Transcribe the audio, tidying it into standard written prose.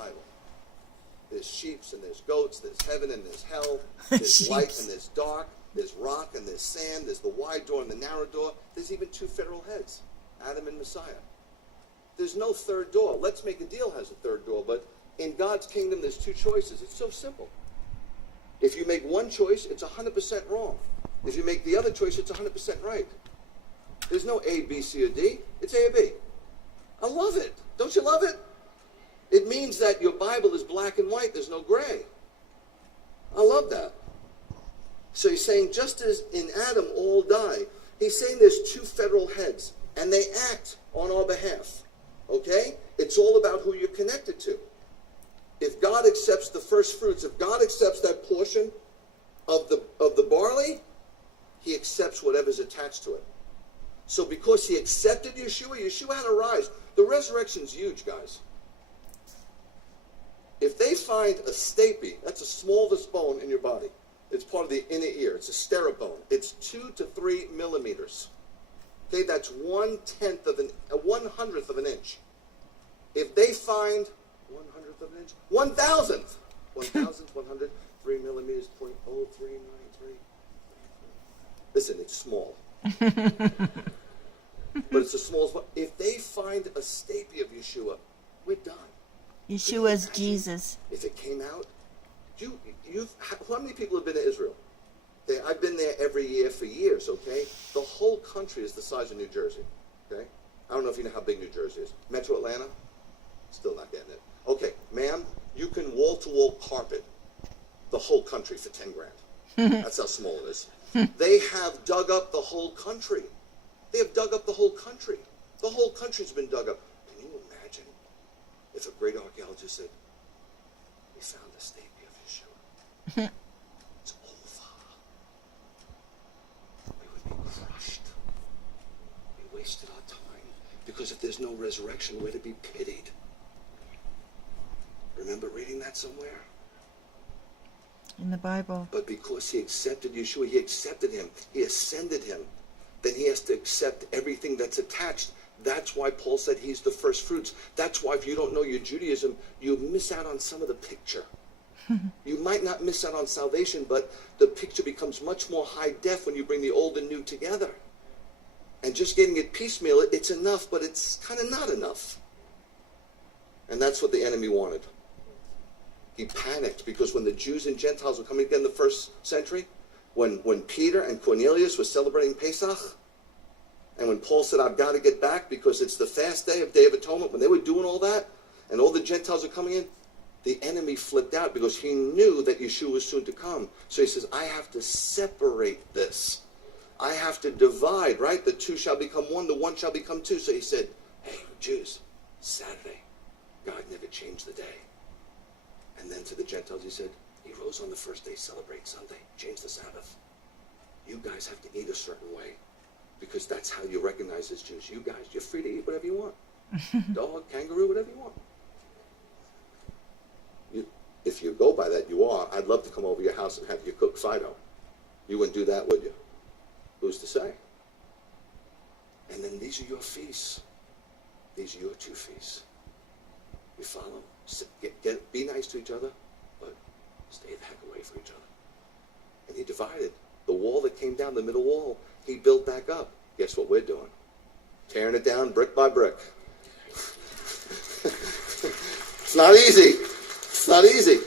Bible. There's sheep and there's goats, there's heaven and there's hell, there's light and there's dark, there's rock and there's sand, there's the wide door and the narrow door. There's even two federal heads, Adam and Messiah. There's no third door. Let's Make a Deal has a third door, but in God's kingdom there's two choices. It's so simple. If you make one choice, it's 100% wrong. If you make the other choice, it's 100% right. There's no A, B, C, or D. It's A or B. I love it. Don't you love it? It means that your Bible is black and white. There's no gray. I love that. So he's saying just as in Adam all die, he's saying there's two federal heads, and they act on our behalf. Okay? It's all about who you're connected to. If God accepts the first fruits, if God accepts that portion of the barley, he accepts whatever's attached to it. So because he accepted Yeshua had to rise. The resurrection's huge, guys. If they find a stapes, that's the smallest bone in your body. It's part of the inner ear. It's a sterabone. It's 2 to 3 millimeters. Okay, that's 1/100th of an inch. If they find 1/100th of an inch, 1,000th, 100, 3 millimeters, 0.0393. Listen, it's small. But it's the smallest one. If they find a stapes of Yeshua, we're done. Yeshua's Jesus. If it came out, how many people have been to Israel? Okay, I've been there every year for years, okay? The whole country is the size of New Jersey, okay? I don't know if you know how big New Jersey is. Metro Atlanta? Still not getting it. Okay, ma'am, you can wall-to-wall carpet the whole country for 10 grand. That's how small it is. They have dug up the whole country. They have dug up the whole country. The whole country's been dug up. Can you imagine if a great archaeologist said, we found the stapes of Yeshua? It's over. We would be crushed. We wasted our time. Because if there's no resurrection, we're to be pitied. Remember reading that somewhere? In the Bible. But because he accepted Yeshua, he accepted him, he ascended him, then he has to accept everything that's attached. That's why Paul said he's the first fruits. That's why if you don't know your Judaism, you miss out on some of the picture. You might not miss out on salvation, but the picture becomes much more high def when you bring the old and new together. And just getting it piecemeal, it's enough, but it's kind of not enough. And that's what the enemy wanted. He panicked because when the Jews and Gentiles were coming again in the first century, when Peter and Cornelius were celebrating Pesach, and when Paul said, I've got to get back because it's the fast day of Day of Atonement, when they were doing all that, and all the Gentiles are coming in, the enemy flipped out because he knew that Yeshua was soon to come. So he says, I have to separate this. I have to divide, right? The two shall become one, the one shall become two. So he said, hey, Jews, Saturday, God never changed the day. And then to the Gentiles he said, he rose on the first day, celebrate Sunday, change the Sabbath. You guys have to eat a certain way because that's how you recognize as Jews. You guys, you're free to eat whatever you want. Dog, kangaroo, whatever you want. If you go by that, you are. I'd love to come over your house and have you cook Fido. You wouldn't do that, would you? Who's to say? And then these are your feasts. These are your two feasts. You follow? Be nice to each other, but stay the heck away from each other. And he divided. The wall that came down, the middle wall, he built back up. Guess what we're doing? Tearing it down brick by brick. It's not easy. It's not easy.